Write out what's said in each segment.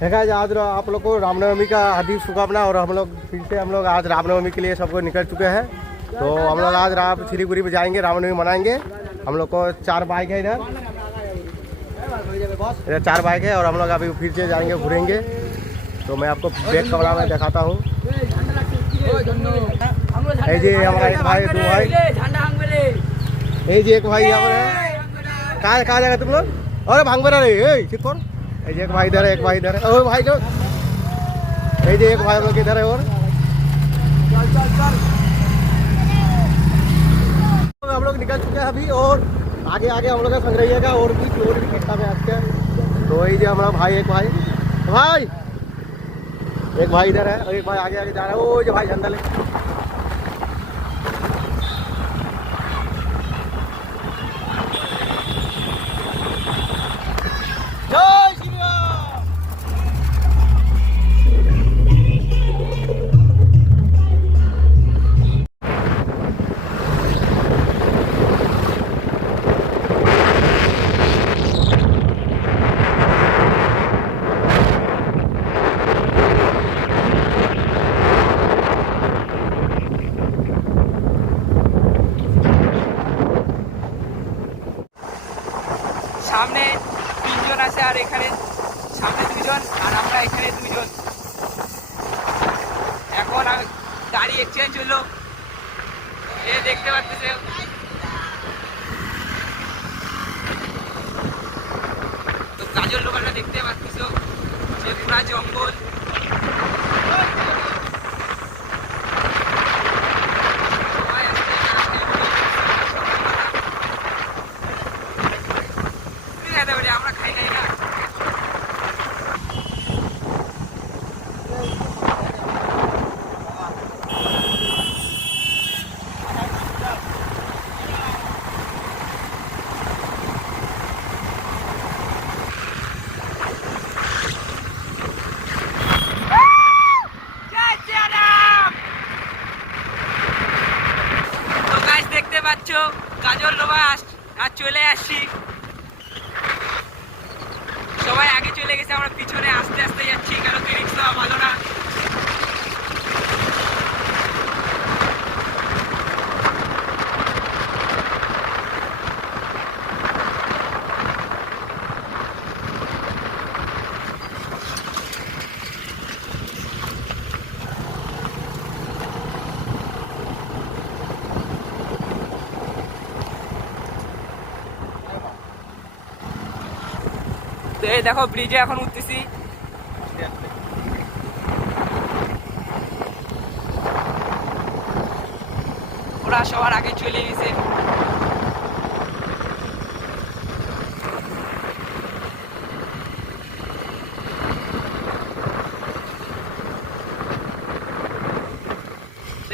है गाइस, आज आप लोग को रामनवमी का हार्दिक शुभकामना। और हम लोग आज रामनवमी के लिए सबको निकल चुके हैं। तो हम लोग आज सिलीगुड़ी में जाएंगे, रामनवमी मनाएंगे। हम लोग को 4 बाइक है, इधर 4 बाइक है। और हम लोग अभी फिर से जाएंगे, घूरेंगे। तो मैं आपको बैक कमरा में दिखाता हूँ। जी हमारा एक भाई, 2 भाई, जी एक भाई यहाँ पर है। कहाँ जाएगा तुम लोग? अरे भांगबरा रे चित्तौड़। एक भाई इधर है, एक भाई इधर है। ओ भाई लोग, जी एक भाई हम लोग इधर है। और हम लोग निकल चुके हैं अभी। और आगे हम लोग का संग रहिएगा। और भी कितना में आज के। तो वही जो हमारा भाई, एक भाई एक भाई इधर है। और एक भाई आगे जा रहा है। वो जो भाई झंडा ले। সামনে 3 জন আছে, আর এখানে সামনে 2 জন, আর আমরা এখানে 2 জন। এখন গাড়ি এক্সচেঞ্জ হলো, এই দেখতে পাচ্ছেন। তো কাজল লোকালটা দেখতে পাচ্ছ, যে পুরা জঙ্গল। আমরা খাই না। দেখতে পাচ্ছ কাজল লোবা আর চলে আসছি। সবাই আগে চলে গেছে, আমরা পিছনে আস্তে আস্তে যাচ্ছি, কারণ রিক্স দেওয়া ভালো না। তো এই দেখো ব্রিজে এখন উঠতেছি। ওরা সবার আগে চলে গেছে।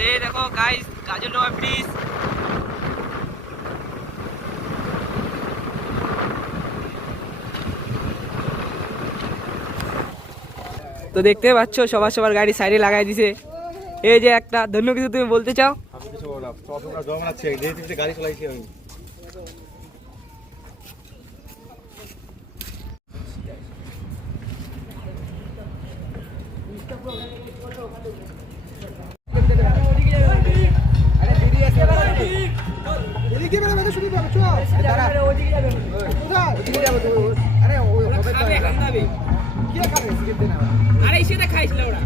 এই দেখো গাইস, কাজলডোবা ব্রিজ। তো দেখতে পাচ্ছ সবার গাড়ি সাইডে লাগাই দিছে। এই যে একটা ধন্য, কিছু তুমি বলতে চাও? আমি কিছু বলবো না, সবসময় জমা আছে, যে গাড়ি চালাইছি আমি। আরে সেটা খাইছিল ওরা।